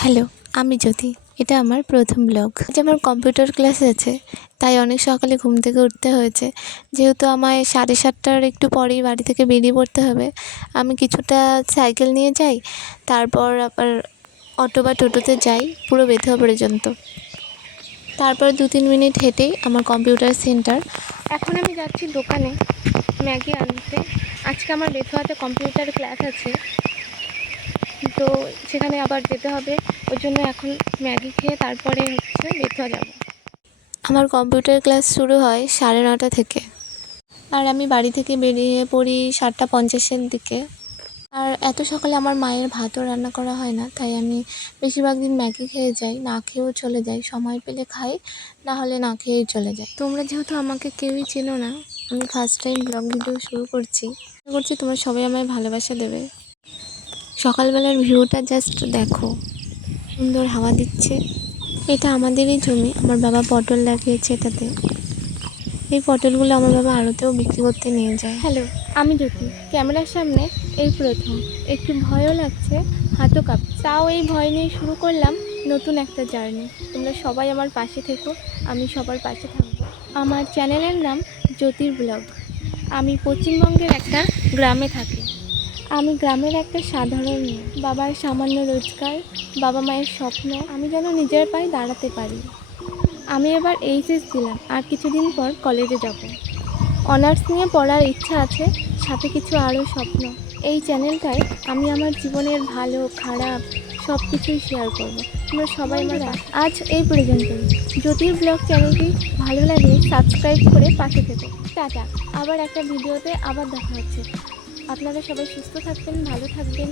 Hello, আমি জ্যোতি। এটা আমার প্রথম ব্লগ। আজ আমার কম্পিউটার ক্লাস আছে, তাই অনেক সকালে ঘুম থেকে উঠতে হয়েছে। যেহেতু আমায় 7:30টার একটু পরেই বাড়ি থেকে বেরিয়ে পড়তে হবে, আমি কিছুটা সাইকেল নিয়ে যাই, তারপর আবার অটো বা টোটোতে যাই পুরো বেথুয়া পর্যন্ত। তারপর 2-3 মিনিট হেঁটেই আমার কম্পিউটার সেন্টার। এখন আমি যাচ্ছি দোকানে ম্যাগি আনতে। আজকে আমার বেথুয়াতে কম্পিউটার ক্লাস আছে, তো সেখানে আবার যেতে হবে। ওই জন্য এখন ম্যাগি খেয়ে তারপরে বেথুয়া যাব। আমার কম্পিউটার ক্লাস শুরু হয় 9:30 থেকে, আর আমি বাড়ি থেকে বেরিয়ে পড়ি 7:50-এর দিকে। আর এত সকালে আমার মায়ের ভাতও রান্না করা হয় না, তাই আমি বেশিরভাগ দিন ম্যাগি খেয়ে যাই, না খেয়েও চলে যাই। সময় পেলে খাই, না হলে না খেয়েই চলে যাই। তোমরা যেহেতু আমাকে কেউই চেনো না, আমি ফার্স্ট টাইম ব্লগ ভিডিও শুরু করছি। আশা করছি তোমরা সবাই আমায় ভালোবাসা দেবে। সকালবেলার ভিউটা জাস্ট দেখো, সুন্দর হাওয়া দিচ্ছে। এটা আমাদেরই জমি, আমার বাবা পটল লাগিয়েছে এটাতে। এই পটলগুলো আমার বাবা আড়তেও বিক্রি করতে নিয়ে যায়। হ্যালো, আমি জ্যোতি। ক্যামেরার সামনে এই প্রথম, একটু ভয়ও লাগছে, হাতও কাঁপছে। তাও এই ভয় নিয়ে শুরু করলাম নতুন একটা জার্নি। তোমরা সবাই আমার পাশে থেকো, আমি সবার পাশে থাকবো। আমার চ্যানেলের নাম জ্যোতির ব্লগ। আমি পশ্চিমবঙ্গের একটা গ্রামে থাকি। আমি গ্রামের একটা সাধারণ মেয়ে। বাবার সামান্য রোজগার, বাবা মায়ের স্বপ্ন আমি যেন নিজের পায়ে দাঁড়াতে পারি। আমি এবার এইচএস দিলাম, আর কিছুদিন পর কলেজে যাব। অনার্স নিয়ে পড়ার ইচ্ছা আছে, সাথে কিছু আরও স্বপ্ন। এই চ্যানেলটায় আমি আমার জীবনের ভালো খারাপ সব কিছুই শেয়ার করব। তোমরা সবাই আমার আজ এই পর্যন্তই। জ্যোতির ব্লগ চ্যানেলটি ভালো লাগলে সাবস্ক্রাইব করে পাশে থেকো। টাটা, আবার একটা ভিডিওতে আবার দেখা হচ্ছে। আপনারা সবাই সুস্থ থাকবেন, ভালো থাকবেন।